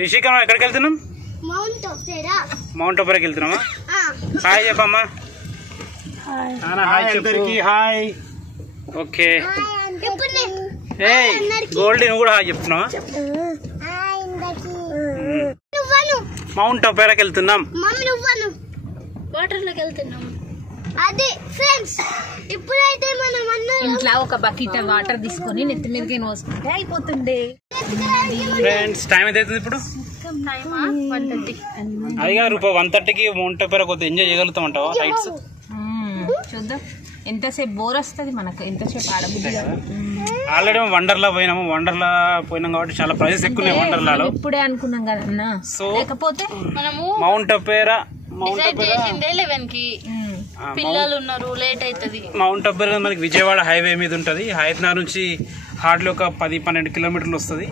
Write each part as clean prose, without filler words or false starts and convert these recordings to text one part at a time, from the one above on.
రిషిక ఎక్కడికి వెళ్తున్నాం? Mount ఒపెరాకి వెళ్తున్నామా? Hi చెప్పమ్మా. హాయ్ చెప్పు. హాయ్. ఓకే. గోల్డీ నువ్వు కూడా హాయ్ చెప్తున్నావా? మౌంట్ ఒపెరాకి వెళ్తున్నాం. వాటర్ లోకి వెళ్తున్నాం. అదే ఫ్రెండ్స్, ఇప్పుడైతే మనం ఇంట్లో ఒక బకెట్ వాటర్ తీసుకొని నెత్తి మీదకి మోసుకుంటే అయిపోతుండే. ఫ్రెండ్స్ టైం అయితే ఇప్పుడు 1:30. అది కాదు 1:30కి మౌంట్ ఒపెరా కొద్దిగా ఎంజాయ్ చేయగలుగుతాం అంటావా? రైట్స్ చూద్దాం ఎంతసేపు బోర్ వస్తుంది మనకు, ఎంతసేపు ఆడబుద్ధి. ఆల్రెడీ వండర్లా పోయినాము. వండర్లా పోయినాం కాబట్టి చాలా ప్రైజెస్ ఎక్కువ వండర్లాలో. ఇప్పుడే అనుకున్నాం కదన్నా. సో లేకపోతే మనము మౌంట్ ఒపెరా 11కి పిల్లలు ఉన్నారు, లేట్ అవుతుంది. మౌంట్ ఒపెరా మనకి విజయవాడ హైవే మీద ఉంటుంది. హైదరాబాద్ నుంచి హార్డ్లీ ఒక 10-12 కిలోమీటర్లు వస్తుంది.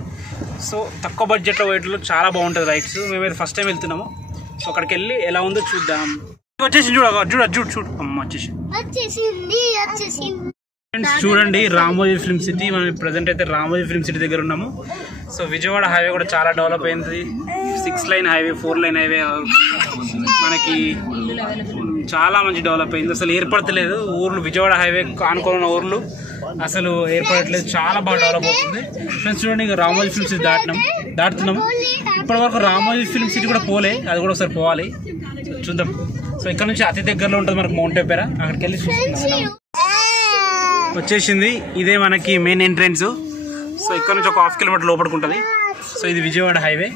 సో తక్కువ బడ్జెట్లో పోయేట్లో చాలా బాగుంటుంది రైడ్స్. మేమైతే ఫస్ట్ టైం వెళ్తున్నాము. సో అక్కడికి వెళ్ళి ఎలా ఉందో చూద్దాం. వచ్చేసి చూడు అమ్మ వచ్చేసింది. ఫ్రెండ్స్ చూడండి రామోజీ ఫిల్మ్ సిటీ. మనం ప్రజెంట్ అయితే రామోజీ ఫిల్మ్ సిటీ దగ్గర ఉన్నాము. సో విజయవాడ హైవే కూడా చాలా డెవలప్ అయింది. 6 లైన్ హైవే, 4 లైన్ హైవే మనకి చాలా మంచి డెవలప్ అయింది. అసలు ఏర్పడతలేదు ఊర్లు. విజయవాడ హైవే ఆనుకున్న ఊర్లు అసలు ఏర్పడట్లేదు. చాలా బాగా డెవలప్ అవుతుంది. ఫ్రెండ్స్ చూడండి ఇక రామోజీ ఫిల్మ్ సిటీ దాటుతున్నాము. ఇప్పటి వరకు రామోజీ ఫిల్మ్ సిటీ కూడా పోలే, అది కూడా ఒకసారి పోవాలి, చూద్దాం. సో ఇక్కడ నుంచి అతి దగ్గరలో ఉంటుంది మనకు మౌంట్ ఒపెరా. అక్కడికి వెళ్ళి చూసుకుందాం. వచ్చేసింది, ఇదే మనకి మెయిన్ ఎంట్రెన్స్. సో ఇక్కడ నుంచి ఒక 1/2 కిలోమీటర్ లోపలికి ఉంటుంది. సో ఇది Vijayawada highway.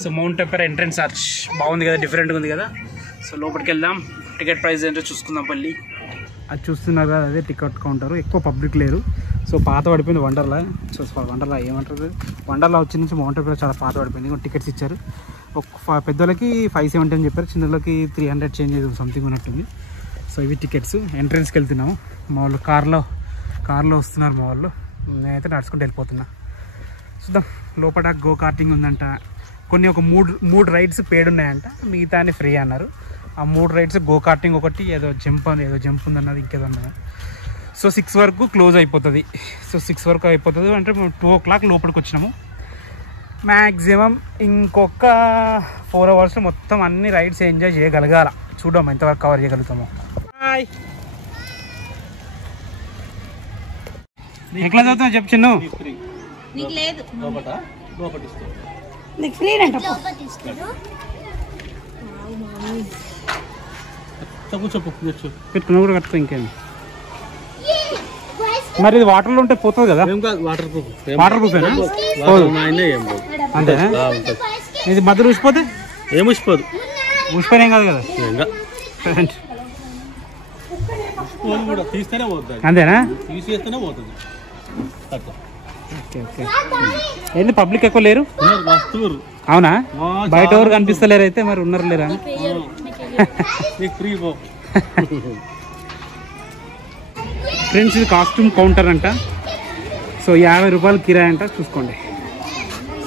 So mount opera entrance arch బాగుంది కదా, డిఫరెంట్గా ఉంది కదా. సో లోపలికి వెళ్దాం. టికెట్ ప్రైస్ ఏంటో చూసుకుందాం. పల్లి అది చూస్తున్నారు కదా, అదే టికెట్ కౌంటర్. ఎక్కువ పబ్లిక్ లేరు. సో పాత పడిపోయింది వండర్లా. సో వండర్లా ఏమంటారు, వండర్లా వచ్చి నుంచి మౌంట్ ఒపెరా చాలా పాత పడిపోయింది. టికెట్స్ ఇచ్చారు. ఒక పెద్దోళ్ళకి 570 అని చెప్పారు, చిన్నోళ్ళకి 300 చేంజ్ అయ్యేది సంథింగ్ ఉన్నట్టుంది. సో ఇవి టికెట్స్. ఎంట్రెన్స్కి వెళ్తున్నాము. మా వాళ్ళు కార్లో వస్తున్నారు. మా వాళ్ళు, నేనైతే నడుచుకుంటూ వెళ్ళిపోతున్నా. చూద్దాం. లోపల గో కార్టింగ్ ఉందంట. కొన్ని ఒక మూడు రైడ్స్ పేడ్ ఉన్నాయంట, మిగతా అని ఫ్రీ అన్నారు. ఆ 3 రైడ్స్ గో కార్టింగ్ ఒకటి, ఏదో జంప్ ఉందన్నది, ఇంకేదో ఉన్నది. సో 6 వరకు క్లోజ్ అయిపోతుంది. సో 6 వరకు అయిపోతుంది అంటే మేము 2 o'clock లోపలికి వచ్చినాము. మ్యాక్సిమం ఇంకొక 4 hours మొత్తం అన్ని రైడ్స్ ఎంజాయ్ చేయగలగాల. చూద్దాం ఎంతవరకు కవర్ చేయగలుగుతాము. హాయ్, ఎట్లా చదువుతావు చెప్పు చిన్ను. పెట్టుకున్నా కూడా కట్టుకో. ఇంకేమి మరి ఇది వాటర్లో ఉంటే పోతుంది కదా. వాటర్ ప్రూఫేనా? అంతేనా? ఇది మధ్యలో ఊసిపోతే ఏం ఊసిపోదు. ఊసిపోయినా ఏం కాదు కదా. అంతేనా? Okay okay. ఏంది పబ్లిక్ ఎక్కువ లేరు? అవునా? బయట ఎవరు కనిపిస్తలేరు అయితే, మరి ఉన్నారు లేరా? ఫ్రెండ్స్ ఇది కాస్ట్యూమ్ కౌంటర్ అంట. సో 50 రూపాయలు కిరాయి అంట, చూసుకోండి.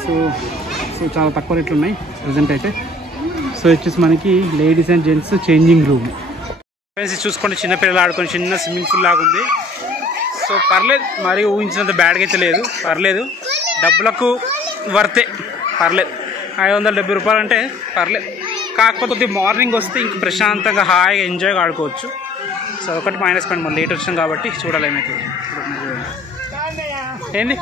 సో చాలా తక్కువ రేట్లు ఉన్నాయి ప్రజెంట్ అయితే. సో వచ్చేసి మనకి ladies and gents changing room. Friends చూసుకోండి, చిన్నపిల్లలు ఆడుకొని చిన్న స్విమ్మింగ్ పూల్ లాగా ఉంది. సో పర్లేదు, మరి ఊహించినంత బ్యాడ్గా అయితే లేదు, పర్లేదు. డబ్బులకు వర్తే, పర్లేదు. 570 రూపాయలు అంటే పర్లేదు. కాకపోతే మార్నింగ్ వస్తే ఇంక ప్రశాంతంగా హాయిగా ఎంజాయ్గా ఆడుకోవచ్చు. సో ఒకటి మైనస్ పాయింట్, మరి లేట్ వచ్చాం కాబట్టి చూడాలి ఏమైతే. ఏంది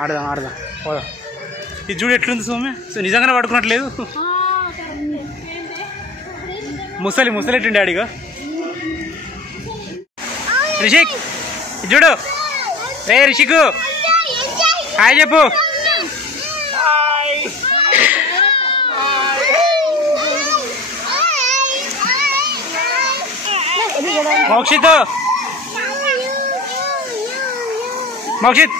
ఆడదాం పోదాం. ఇది చూడు ఎట్లుంది సోమే. సో నిజంగానే పడుకున్నట్లేదు. ముసలి ఎట్టుండి డాడీగా. రిషిక్ చూడు. రే రిషికు హాయ్ చెప్పు. మోక్షిత్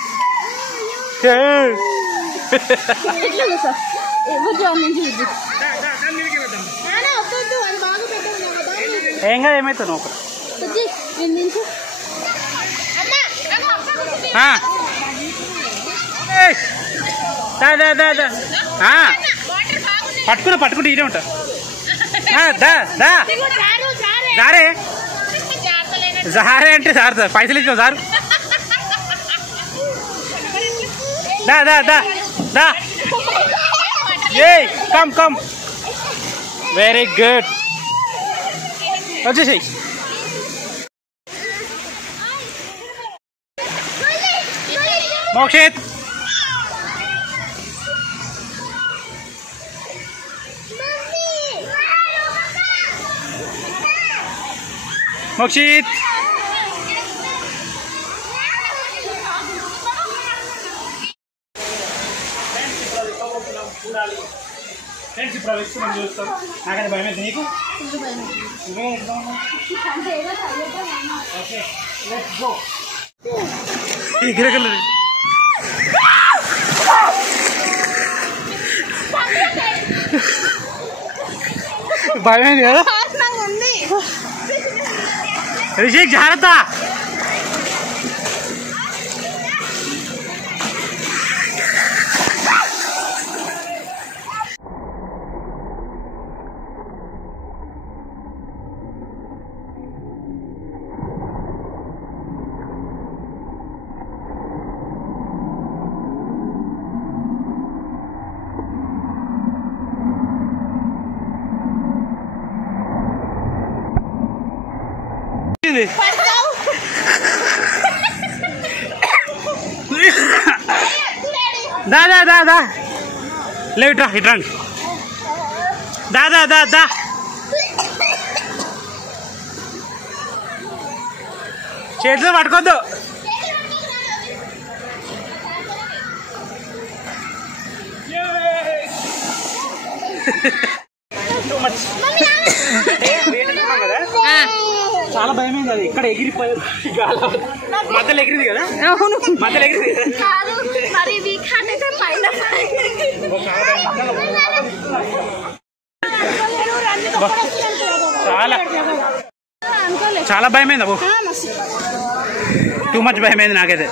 ఏం కాదు, ఏమవుతావు నువ్వు ఒకటి. పట్టుకుంటే ఇదే ఉంటా. జారే అంటే సార్ పైసలు ఇచ్చావు సార్. దా దా దా దా ఏయ్ కమ్ కమ్ వెరీ గుడ్ వచ్చేసేయ్ మోక్షిత్ మోక్షిత్ ఫ్రెండ్స్ ఇప్పుడు వేసుకుని చూస్తాం నాకైతే భయం అయితే నీకు ఓకే లెట్స్ గో ఎగిరగలదు భయమైంది కదా రిషిక్ జాగ్రత్త దా దా దా దా లేవు ఇట్రా ఇట్రండి దా దా దా దా చేతిలో పట్టుకోద్దు చాలా భయమైంది అది ఇక్కడ ఎగిరిపోయి మధ్యలో ఎగిరింది కదా మధ్యలో ఎగిరింది చాలా చాలా భయమైంది అబ్బు టూ మచ్ భయమైంది నాకైతే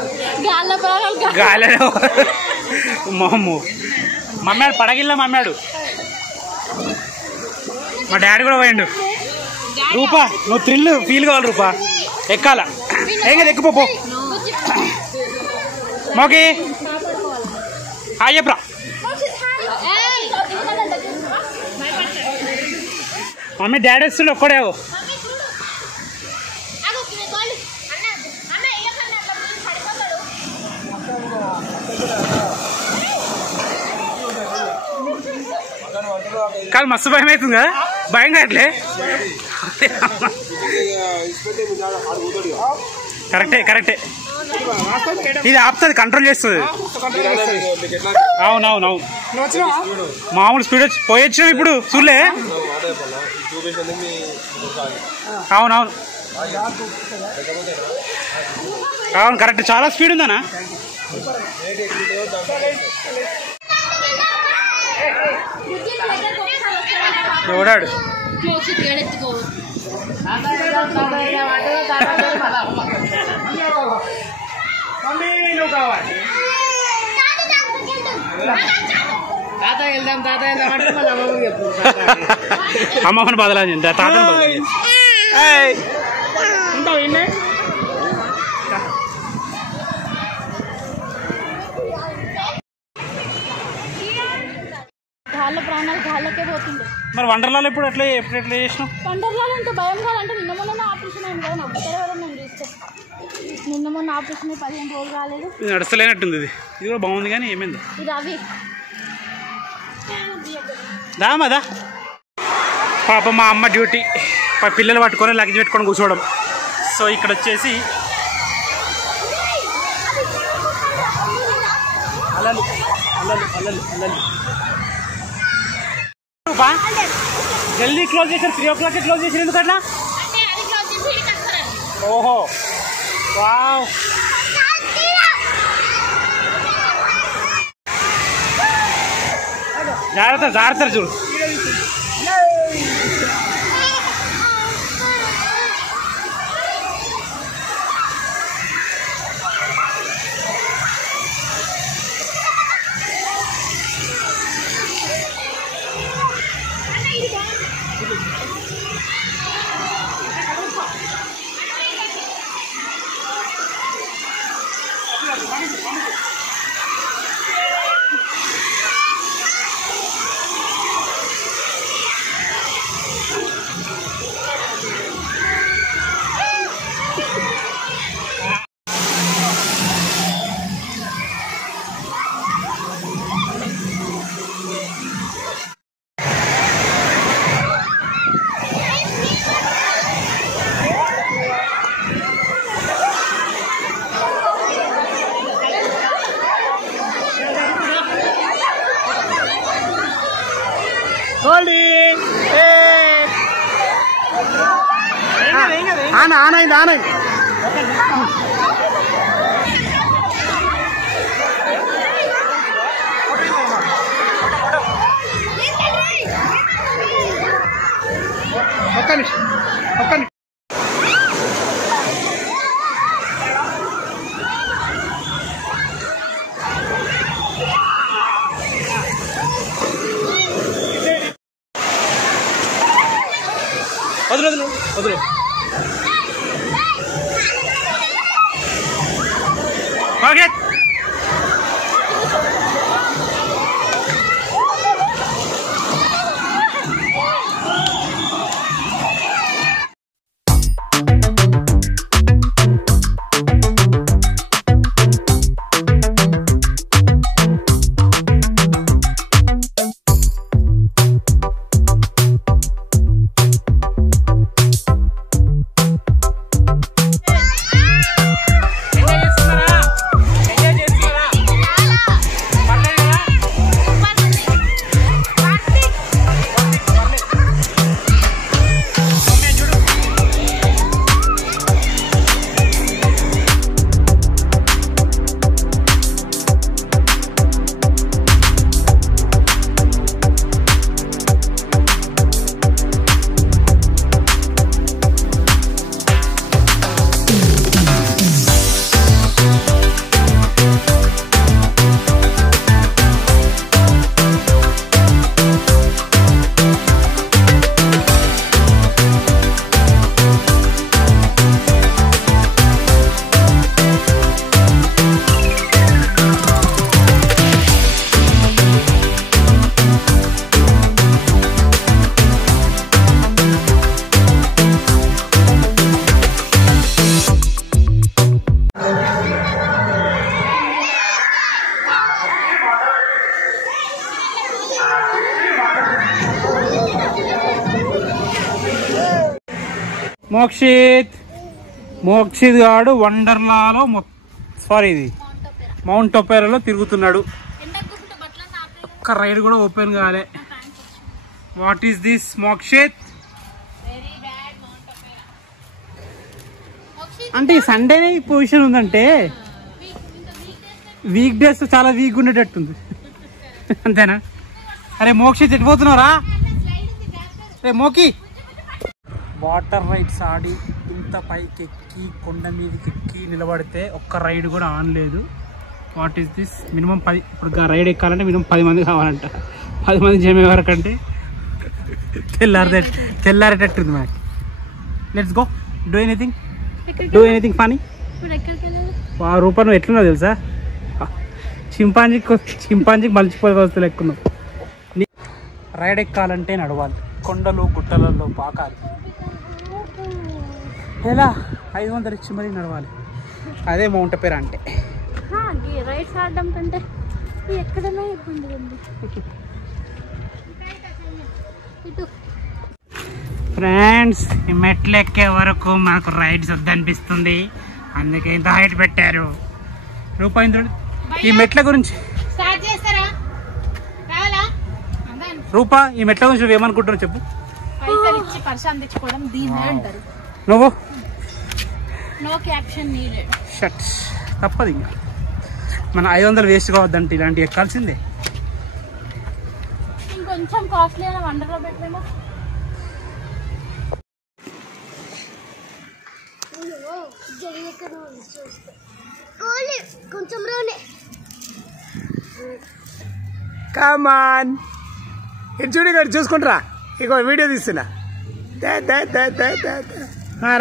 గాలిలో మమ్మూ మమ్మాడు పడగిల్ల మమ్మాడు మా డాడీ కూడా పోయిండు రూపా నువ్వు థ్రిల్ ఫీల్ కావాలి రూపా ఎక్కాల ఏం కదా ఎక్కిపో మోకి హాయ్ చెప్పరా మమ్మీ డాడీ వస్తుండే ఒక్కడే కాదు మస్తు భయం అవుతుంది కదా భయం కావట్లే కరెక్టే కరెక్టే ఇది ఆపుతుంది కంట్రోల్ చేస్తుంది అవునవునవును మామూలు స్పీడ్ వచ్చి పోయొచ్చు ఇప్పుడు చూడలే అవునవును అవును కరెక్ట్ చాలా స్పీడ్ ఉందనా చూడాడు అమ్మమ్మని బదలాది తాతని బదలాది ప్రాణాలు గాల్లోకే పోతుంది. మరి వండర్లాలో ఇప్పుడు ఎట్లా చేసినాం? వండర్లాలో అంటే భయం కాదంటే నిన్న మొన్న ఆపరేషన్ అయింది కదా నాకు నేను చూస్తే నిన్న మొన్న ఆపరేషన్ 15 రోజులు కాలేదు. ఇది నడుస్తలేనట్టుంది. ఇది కూడా బాగుంది కానీ ఏమైంది ఇది అవి దామదా పాప మా అమ్మ డ్యూటీ పిల్లలు పట్టుకొని లగేజ్ పెట్టుకొని కూర్చోవడం. సో ఇక్కడ వచ్చేసి అల్లలు అల్లలు అల్లలు అల్లలు జల్దీ క్లోజ్ చేశారు. 3 o'clock క్లోజ్ చేశారు. ఎందుకు అట్లా? ఓహో వావ్ జాగ్రత్త జాగ్రత్త చూడు. ఆనైంది ఆనైంది. ఒక్క నిమిషం ఒక్క నిమిషం. వదిలేదు వదిలేదు. ఓకే మోక్షిత్ గాడు వండర్లాలో ఇది మౌంట్ టొపేరాలో తిరుగుతున్నాడు. ఒక్క రైడ్ కూడా ఓపెన్ కాలే. What is this Mokshith? అంటే ఈ సండేనే ఈ పొజిషన్ ఉందంటే వీక్ డేస్ చాలా వీక్ ఉండేటట్టుంది. అంతేనా? అరే మోక్షిత్ ఎటు పోతున్నారా? రే మోకి వాటర్ రైడ్స్ ఆడి ఇంత పైకి ఎక్కి కొండ మీదకి ఎక్కి నిలబడితే ఒక్క రైడ్ కూడా ఆన్ లేదు. What is this? మినిమం 10. ఇప్పుడు రైడ్ ఎక్కాలంటే మినిమం 10 మంది కావాలంట. 10 మంది జమే వరకంటే తెల్లారేటట్టుంది మనకి. Let's go. Do anything funny. రూపాయలు నువ్వు ఎట్లున్నావు తెలుసా? చింపాంజీకి మలిచిపోయి వస్తువులు ఎక్కున్నావు. రైడ్ ఎక్కాలంటే నడవాలి, కొండలు గుట్టలలో పాకాలి. ఎలా 500 ఇచ్చి మరీ నడవాలి. అదే మౌంట్ టొపేరా అంటే. రైడ్స్ ఆడడం కంటే ఎక్కడైనా ఇబ్బంది ఉంది. ఫ్రెండ్స్, ఈ మెట్లు ఎక్కే వరకు మాకు రైడ్స్ వద్దనిపిస్తుంది, అందుకే ఇంత హైట్ పెట్టారు. రూపాయింద్రుడు ఈ మెట్ల గురించి రూపా ఈ మెట్ల గురించి నువ్వు ఏమనుకుంటున్నావు చెప్పు. నువ్వు షట్ తప్పదు. ఇంకా మన 500 వేస్ట్ కావద్దంటే ఇలాంటివి ఎక్కాల్సిందే. ఇంకొంచెం కాస్ట్లీ అయినా వండర్లో పెట్టలేమో. కొంచెం రోనే కమాన్ చూడు, ఇక్కడ చూసుకుంటారా, ఇగో వీడియో తీస్తున్నా.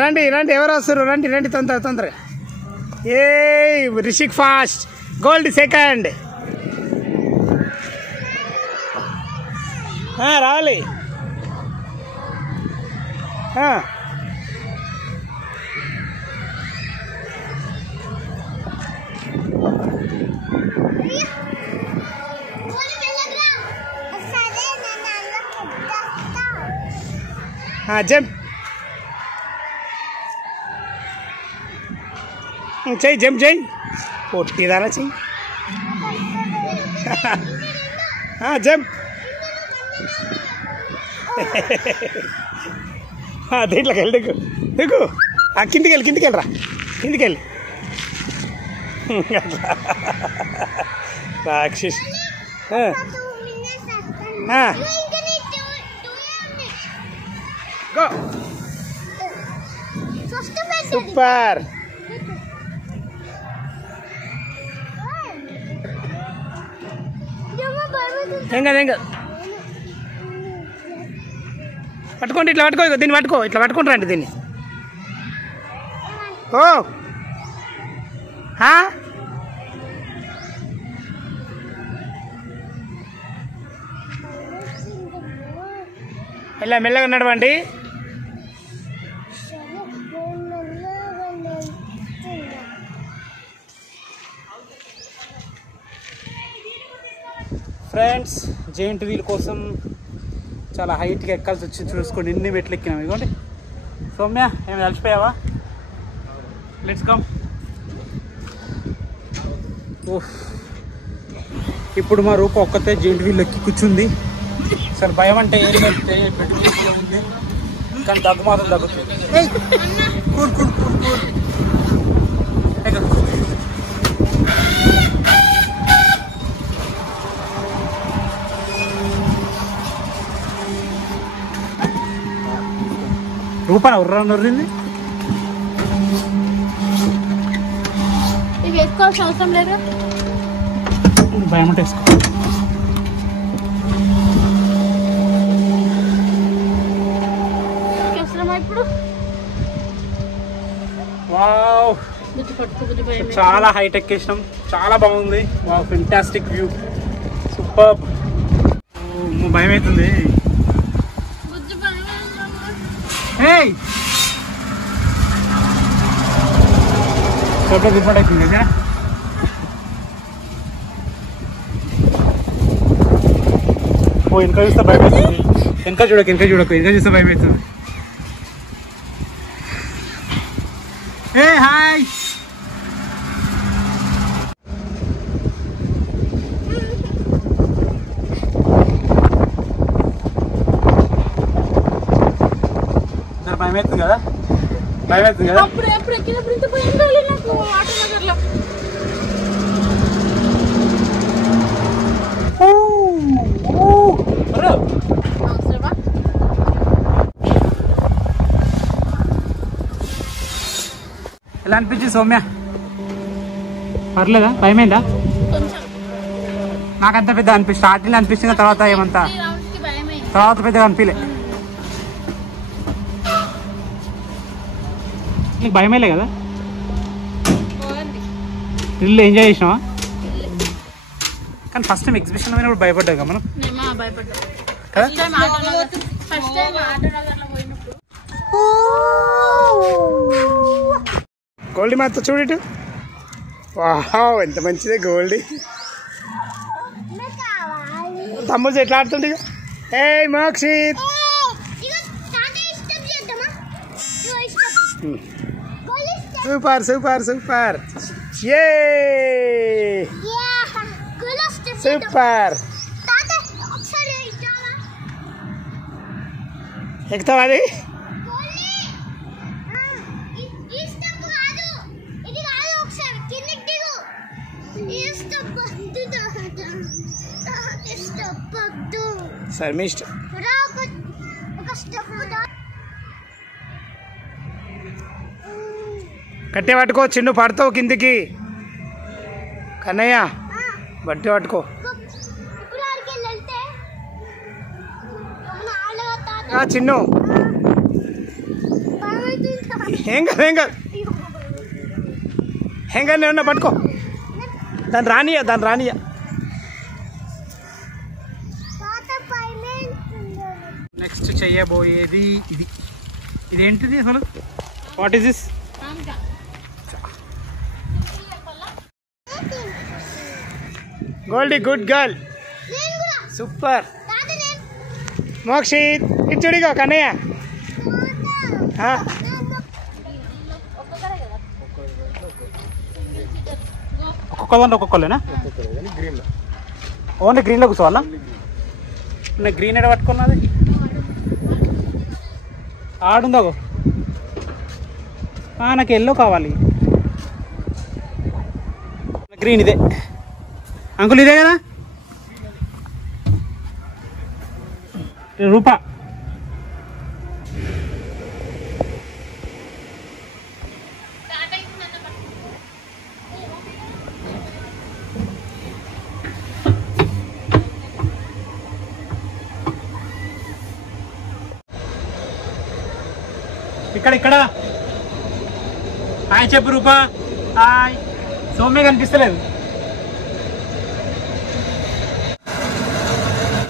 రండి రండి, ఎవరు వస్తారు? రండి రండి, తొందరగా. ఏ రిషిక్ ఫాస్ట్, గోల్డ్ సెకండ్. రావాలి. జంప్ చెయ్యి, జంప్ చెయ్యి, పొట్టిదానా చెయ్యి. జంప్. దీంట్లోకి వెళ్ళి దిగు. కిందికి వెళ్ళరా కిందికి వెళ్ళి రాక్షస్. సూపర్. ఏం కాదు పట్టుకోండి, ఇట్లా పట్టుకో, దీన్ని పట్టుకో, ఇట్లా పట్టుకుంటారండి దీన్ని. ఓ ఇలా మెల్లగా నడవండి. ఫ్రెండ్స్, జెయింట్ వీల్ కోసం చాలా హైట్గా ఎక్కాల్సి వచ్చింది. చూసుకోండి ఎన్ని మెట్లు ఎక్కినాం. ఇదిగోండి సౌమ్య, ఏమి కలిసిపోయావా? Let's come. ఇప్పుడు మా రూప ఒక్కతే జెయింట్ వీల్ ఎక్కి కూర్చుంది. సార్ భయం అంటే ఏది ఉంది, కానీ దగ్గు మాత్రం తగ్గుతుంది. రూపాన ఉర్రింది. ఇవి వేసుకోవాల్సిన అవసరం లేదా? భయం అంటే వేసుకో. ఇప్పుడు వావ్, చాలా హైట్ ఎక్కేసినాం. చాలా బాగుంది. Wow, fantastic view, super. భయం అవుతుంది. ఫోటో రిపోర్ట్ అవుతుంది కదా. ఓ వెనక చూస్తే భయం అవుతుంది. వెనక చూడకు, వెనక చూస్తే భయం అవుతుంది. ఏ హాయ్. భయం అవుతుంది కదా, భయం అవుతుంది కదా. ఎలా అనిపించింది సౌమ్య? పర్లేదా? భయమైందా? నాకంత పెద్ద స్టార్టింగ్ అనిపించింది, తర్వాత ఏమంతా తర్వాత పెద్దగా అనిపించలే. నీకు భయమేలే కదా? థ్రిల్ ఎంజాయ్ చేసినావా? కానీ ఫస్ట్ టైం ఎగ్జిబిషన్ పోయినప్పుడు భయపడ్డా కదా మనం కదా. గోల్డీ మాత్రం చూడు. వావ్, ఎంత మంచిదే గోల్డీ. తమ్ముడు ఎట్లా ఆడుతుంది? ఏ మోక్షిత్, సూపర్ సూపర్ సూపర్. ఏ సూపర్. ఎక్కుతావా అది? సరే మీ ఇష్టం. కట్టే పట్టుకో, చిన్ను పడతావు కిందికి. కన్నయ్య బట్టి పట్టుకో. చిన్ను ఏం కాదు, ఏం కాదు, ఏం కాదు. నేను పట్టుకో, దాన్ని రానియా. నెక్స్ట్ చెయ్యబోయేది ఇదేంటిది అసలు? What is this? Goldie good girl, super. Mokshith ఇటు చూడిగో కన్నయ్య. ఒక్కొక్క దాంట్లో ఒక్కొక్కలేనా? ఓన్లీ గ్రీన్లో కూర్చోవాలా? గ్రీన్ ఎడ పట్టుకున్నది ఆడుందాగో. నాకు ఎల్లో కావాలి. గ్రీన్ ఇదే అంకుల్, ఇదే కదా రూపా. ఇక్కడ హాయ్ చెప్పు రూపా. హాయ్. సౌమ్య కనిపిస్తలేదు.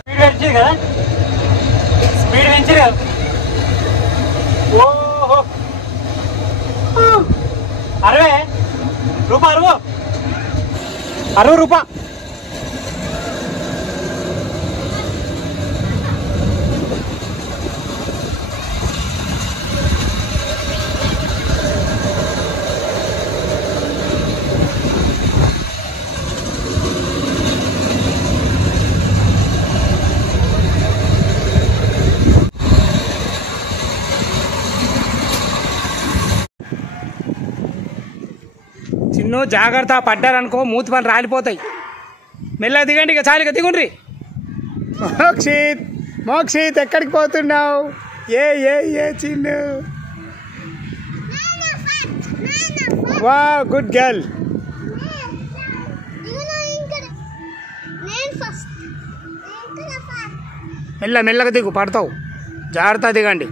స్పీడ్ పెంచింది కదా, స్పీడ్ పెంచింది కదా. ఓహో 60 రూపా, 60 రూపా. చిన్ను జాగ్రత్త, పడ్డారనుకో మూతి పని రాలిపోతాయి. మెల్లగా దిగండి, ఇక చాలు, ఇక దిగుండ్రి. మోక్షిత్ ఎక్కడికి పోతున్నావు? ఏ చిన్ను. వా గుడ్ గర్ల్. మెల్లగా దిగు, పడతావు. జాగ్రత్త దిగండి.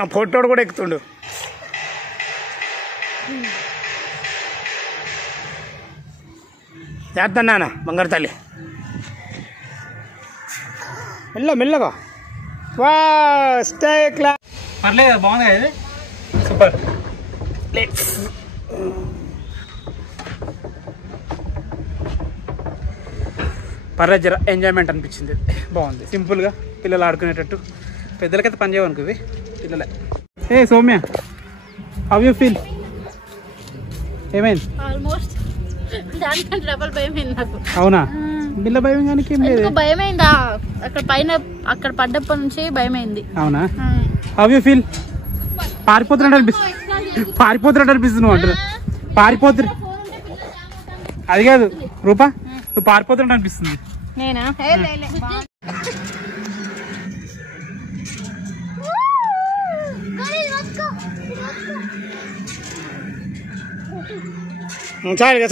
ఆ ఫోటోడు కూడా ఎక్కుతుండు. చేద్దాం నాన్న, బంగారు తల్లి. మెల్లగా. వా స్టే క్లాస్. పర్లేదు, బాగుంది కదా ఇది. సూపర్. పర్లేదు, జర ఎంజాయ్మెంట్ అనిపించింది. బాగుంది, సింపుల్గా పిల్లలు ఆడుకునేటట్టు. పెద్దలకైతే పని చేయవనుకో ఇవి, పిల్లలే. ఏ సౌమ్య, హౌ యూ ఫీల్? ఏమైంది? ఆల్మోస్ట్ దానికంటే డబల్ భయమైంది నాకు. అవునా? బిల్ల భయం కానీ భయమైందా? అక్కడ పైన అక్కడ పడ్డప్పటి నుంచి భయమైంది. అవునా? How you feel? పారిపోతున్నట్టు అనిపిస్తుంది. నువ్వు అంటారు పారిపోతు, అది కాదు రూపా, నువ్వు పారిపోతున్నట్టు అనిపిస్తుంది. నేనా?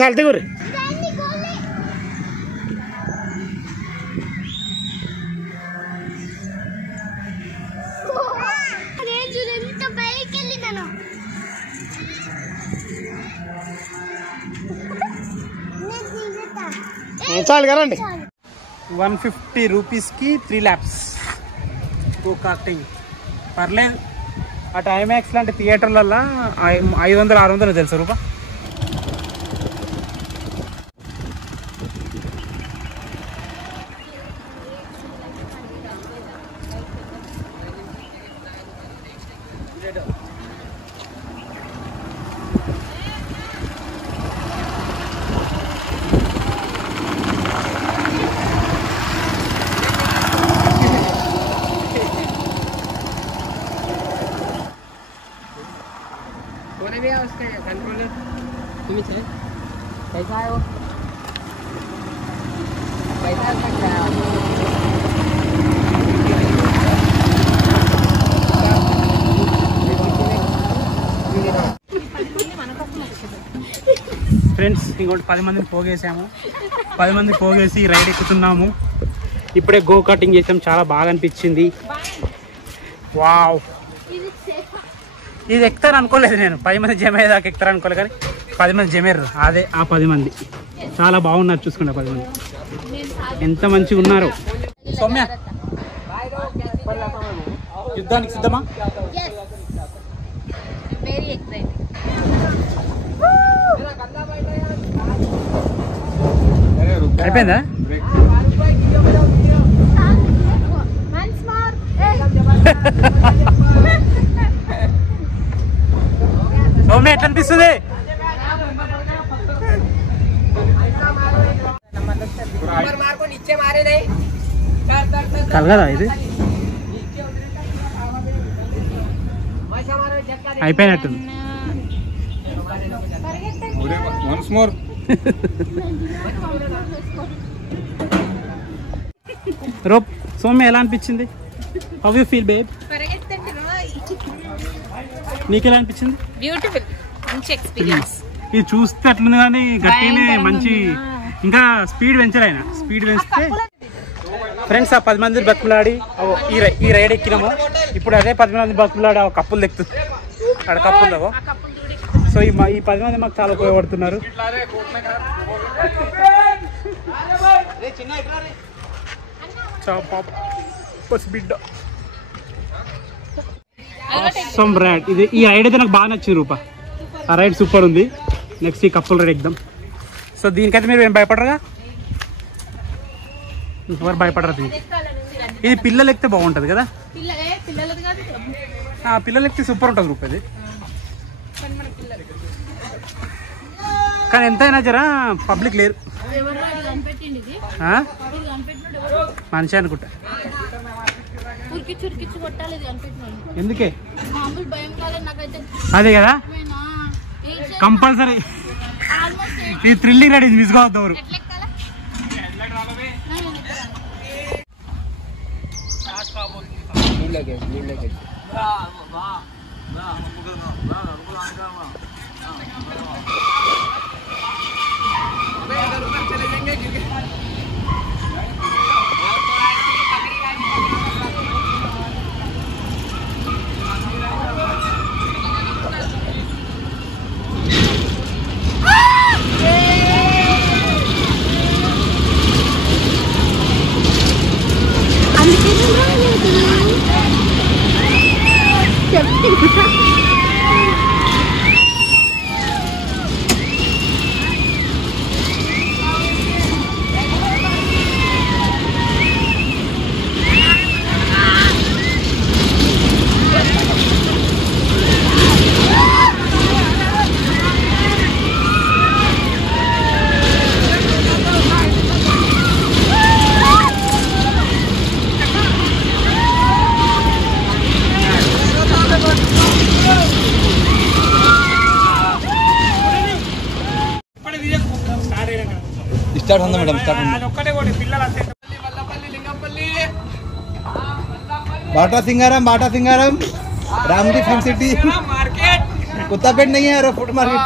చాలు దిగురు. చాలు కదండి. 150 రూపీస్కి 3 laps గో కార్టింగ్. పర్లేదు. అటు ఐమాక్స్ లాంటి థియేటర్లలో 500-600 తెలుసు రూపా. उसका कंट्रोलर कैसा है वो? कैसा है उसका क्या? ఫ్రెండ్స్, ఇంకోటి 10 మందిని పోగేసాము. 10 మంది పోగేసి రైడ్ ఎక్కుతున్నాము. ఇప్పుడే గో కటింగ్ చేసాం, చాలా బాగా అనిపించింది. వావ్, ఇది ఎక్కుతారు అనుకోలేదు నేను. 10 మంది జమ అయ్యేదాకా ఎక్కుతారు అనుకోలేదు, కానీ 10 మంది జమేరు. అదే ఆ 10 మంది చాలా బాగున్నారు. చూసుకుంటా 10 మంది ఎంత మంచిగా ఉన్నారు. సౌమ్య, యుద్ధానికి సిద్ధమా? అయిపోయిందా? సౌమ్య ఎట్లా అనిపిస్తుంది? కలగదా ఇది? అయిపోయినట్టుంది. రోప్ సౌమ్య ఎలా అనిపించింది? How you feel babe? నీకు ఎలా అనిపించింది? బ్యూటిఫుల్, మంచి ఎక్స్పీరియన్స్. ఇది చూస్తే అట్లుంది కానీ గట్టినే మంచి, ఇంకా స్పీడ్ పెంచారు ఆయన. స్పీడ్ పెంచితే ఫ్రెండ్స్ ఆ 10 మంది బతుకులాడి ఈ రైడ్ ఎక్కినాము. ఇప్పుడు అదే 10 మంది బతుకులాడి కప్పులు దెక్కుతుంది అక్కడ కప్పులు దావో. సో ఈ 10 మంది మాకు చాలా ఉపయోగపడుతున్నారు. బిడ్డ రైడ్ ఇది. ఈ రైడ్ అయితే నాకు బాగా నచ్చింది రూపా. ఆ రైడ్ సూపర్ ఉంది. నెక్స్ట్ ఈ కప్పుల రైడ్ ఎక్దాం. సో దీనికైతే మీరు ఏం భయపడరుగా? ఎవరు భయపడరు దీనికి. ఇది పిల్లలు ఎక్కితే బాగుంటుంది కదా? పిల్లలు ఎక్కితే సూపర్ ఉంటుంది రూపా ఇది. కానీ ఎంతైనా జరా పబ్లిక్ లేరు. మనిషి అనుకుంటా. ఎందుకే అదే కదా కంపల్సరీ. ఈ థ్రిల్లింగ్ రైడ్ ఇది మిస్ కావద్దు ఎవరు. स्टार्ट होना मैडम स्टार्ट होना बाटा सिंगारम रामजी फिल्म सिटी कुत्तापेट नहीं है और फुट मार्केट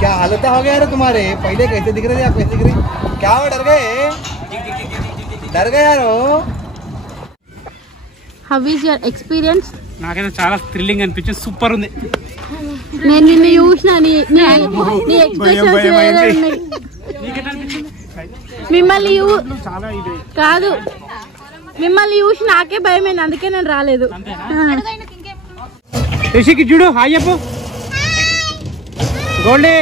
क्या हालत हो गया यार तुम्हारे? पहले कैसे दिख रहे थे, आप कैसे दिख रही? क्या हो डर गए यार? How is your experience? నాకైతే చాలా థ్రిల్లింగ్ అనిపించింది. సూపర్ ఉంది. నేను నిన్ను చూసిన నీ ఎక్స్ప్రెషన్స్ వేరే ఉన్నాయి. మిమ్మల్ని కాదు మిమ్మల్ని చూసి నాకే భయమైంది, అందుకే నేను రాలేదు. రిషికి చూడు హాయ్ చెప్పు. గోల్డీ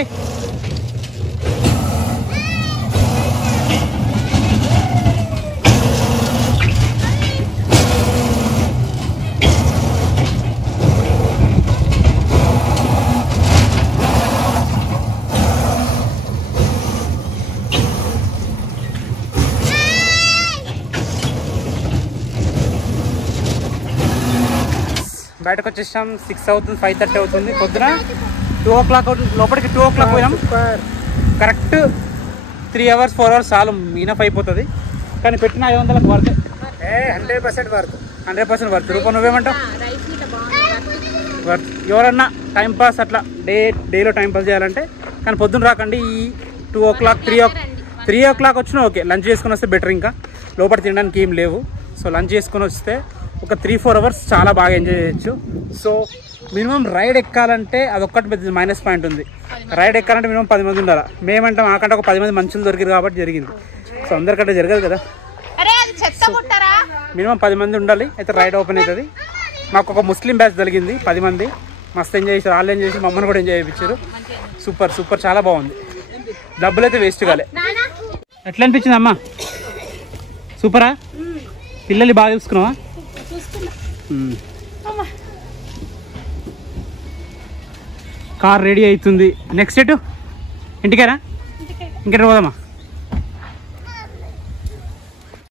బయటకు వచ్చేసాం. 6 అవుతుంది, 5:30 అవుతుంది. పొద్దున 2 o'clock అవుతుంది. లోపలికి 2 o'clock పోయాం. కరెక్ట్ 3 hours 4 hours చాలు, ఈనఫ్ అయిపోతుంది. కానీ పెట్టిన 500లకు వర్త్. 100% worth, 100% worth. రూపా నువ్వేమంటావు? వర్త్. ఎవరన్నా టైంపాస్ అట్లా డేలో టైంపాస్ చేయాలంటే కానీ పొద్దున రాకండి. ఈ 2 o'clock 3 o'clock వచ్చినా ఓకే. లంచ్ చేసుకుని వస్తే బెటర్. ఇంకా లోపల తినడానికి ఏం లేవు. సో లంచ్ చేసుకుని వస్తే ఒక 3-4 hours చాలా బాగా ఎంజాయ్ చేయొచ్చు. సో మినిమం రైడ్ ఎక్కాలంటే అదొక్కటి పెద్ద మైనస్ పాయింట్ ఉంది. రైడ్ ఎక్కాలంటే మినిమం 10 మంది ఉండాలి. మేమంటాం ఆకంటే ఒక 10 మంది మనుషులు దొరికారు కాబట్టి జరిగింది. సో అందరికంటే జరగదు కదా. మినిమం 10 మంది ఉండాలి. అయితే రైడ్ ఓపెన్ అవుతుంది. మాకు ఒక ముస్లిం బ్యాచ్ జరిగింది 10 మంది, మస్తు ఎంజాయ్ చేశారు. వాళ్ళు ఎంజాయ్ చేసి మమ్మల్ని కూడా ఎంజాయ్ చేయించారు. సూపర్ సూపర్, చాలా బాగుంది. డబ్బులు అయితే వేస్ట్ కాలే. ఎట్లా అనిపించింది అమ్మా? సూపరా? పిల్లల్ని బాగా చూసుకున్నావా? కార్ రెడీ అవుతుంది. నెక్స్ట్ ఎటు? ఇంటికేనా? ఇంకెటు పోదామా?